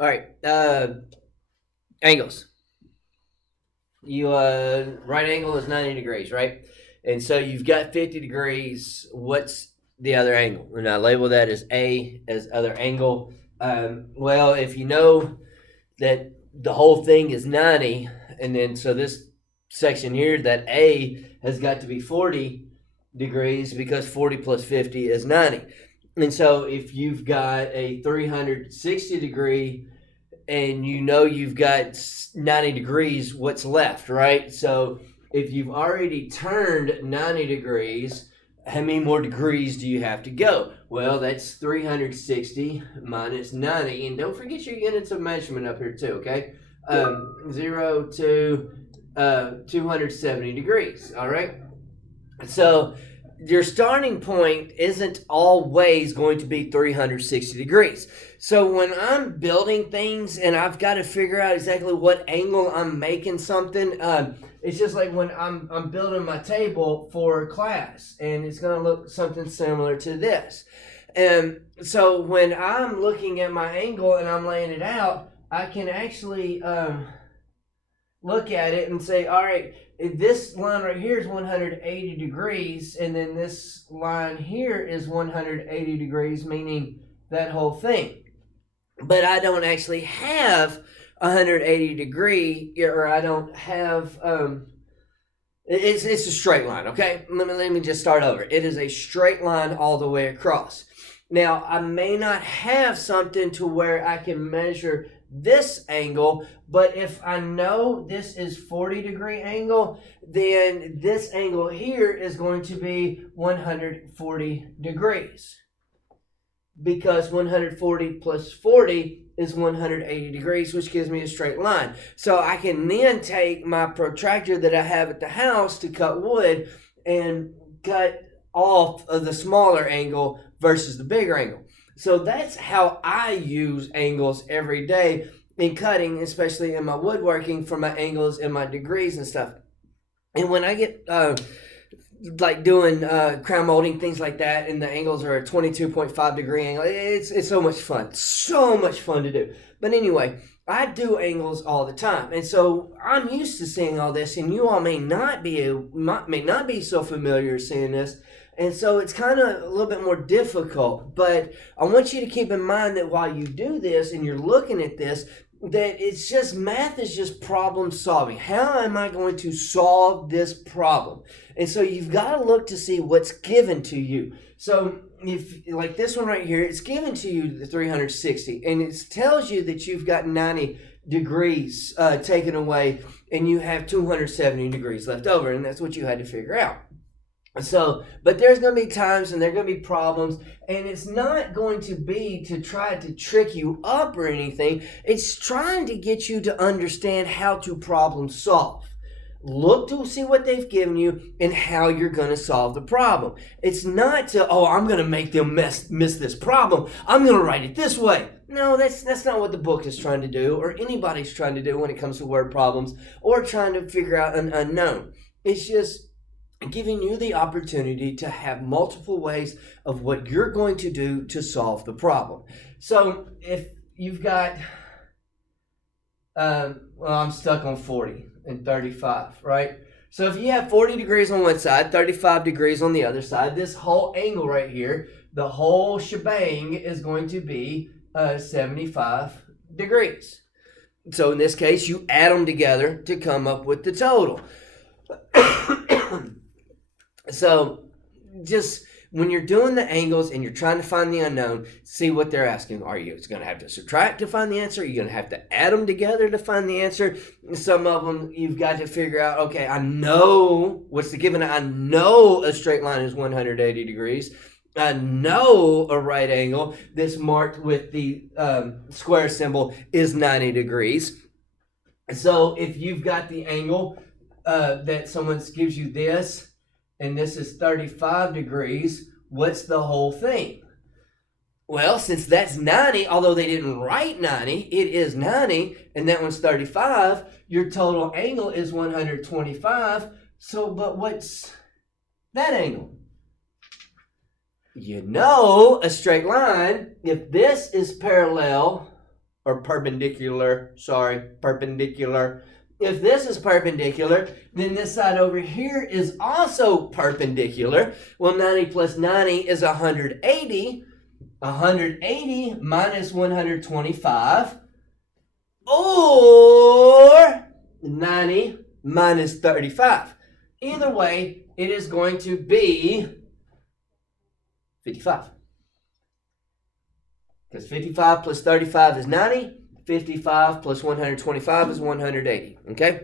All right. Angles. You right angle is 90 degrees, right? And so you've got 50 degrees. What's the other angle? And I label that as A as other angle. Well, if you know that the whole thing is 90, and then so this section here, that A has got to be 40 degrees because 40 plus 50 is 90. And so if you've got a 360 degree and you know you've got 90 degrees, what's left, right? So if you've already turned 90 degrees, how many more degrees do you have to go? Well, that's 360 minus 90. And don't forget your units of measurement up here, too, okay? 0 to 270 degrees, all right? So your starting point isn't always going to be 360 degrees. So when I'm building things and I've got to figure out exactly what angle I'm making something, it's just like when I'm building my table for class, and it's going to look something similar to this. And so when I'm looking at my angle and I'm laying it out, I can actually look at it and say, all right, this line right here is 180 degrees, and then this line here is 180 degrees, meaning that whole thing. But I don't actually have 180 degree, or I don't have, it's a straight line, okay? Let me just start over. It is a straight line all the way across. Now, I may not have something to where I can measure this angle, but if I know this is 40 degree angle, then this angle here is going to be 140 degrees, because 140 plus 40 is 180 degrees, which gives me a straight line. So I can then take my protractor that I have at the house to cut wood and cut off of the smaller angle versus the bigger angle. So that's how I use angles every day in cutting, especially in my woodworking, for my angles and my degrees and stuff. And when I get like doing crown molding, things like that, and the angles are a 22.5 degree angle, it's so much fun. So much fun to do. But anyway, I do angles all the time, and so I'm used to seeing all this, and you all may not be so familiar seeing this. And so it's kind of a little bit more difficult, but I want you to keep in mind that while you do this and you're looking at this, that it's just math is just problem solving. How am I going to solve this problem? And so you've got to look to see what's given to you. So if like this one right here, it's given to you the 360, and it tells you that you've got 90 degrees taken away and you have 270 degrees left over, and that's what you had to figure out. So, but there's going to be times and there are going to be problems, and it's not going to be to try to trick you up or anything. It's trying to get you to understand how to problem solve. Look to see what they've given you and how you're going to solve the problem. It's not to, oh, I'm going to make them miss this problem. I'm going to write it this way. No, that's not what the book is trying to do, or anybody's trying to do when it comes to word problems or trying to figure out an unknown. It's just giving you the opportunity to have multiple ways of what you're going to do to solve the problem. So if you've got, I'm stuck on 40 and 35, right? So if you have 40 degrees on one side, 35 degrees on the other side, this whole angle right here, the whole shebang is going to be 75 degrees. So in this case, you add them together to come up with the total. So just when you're doing the angles and you're trying to find the unknown, see what they're asking. Are you going to have to subtract to find the answer? Are you going to have to add them together to find the answer? Some of them you've got to figure out, okay, I know what's the given. I know a straight line is 180 degrees. I know a right angle that's marked with the square symbol is 90 degrees. So if you've got the angle that someone gives you this, and this is 35 degrees, what's the whole thing? Well, since that's 90, although they didn't write 90, it is 90, and that one's 35, your total angle is 125. So, but what's that angle? You know, a straight line, if this is parallel, or perpendicular, perpendicular. If this is perpendicular, then this side over here is also perpendicular. Well, 90 plus 90 is 180. 180 minus 125, or 90 minus 35. Either way, it is going to be 55. Because 55 plus 35 is 90. 55 plus 125 is 180. Okay?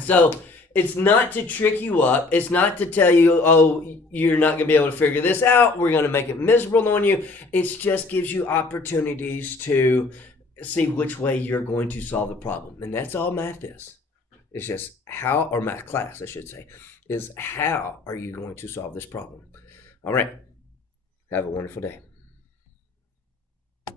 So it's not to trick you up. It's not to tell you, oh, you're not going to be able to figure this out. We're going to make it miserable on you. It just gives you opportunities to see which way you're going to solve the problem. And that's all math is. It's just how, or math class, I should say, is how are you going to solve this problem. All right. Have a wonderful day.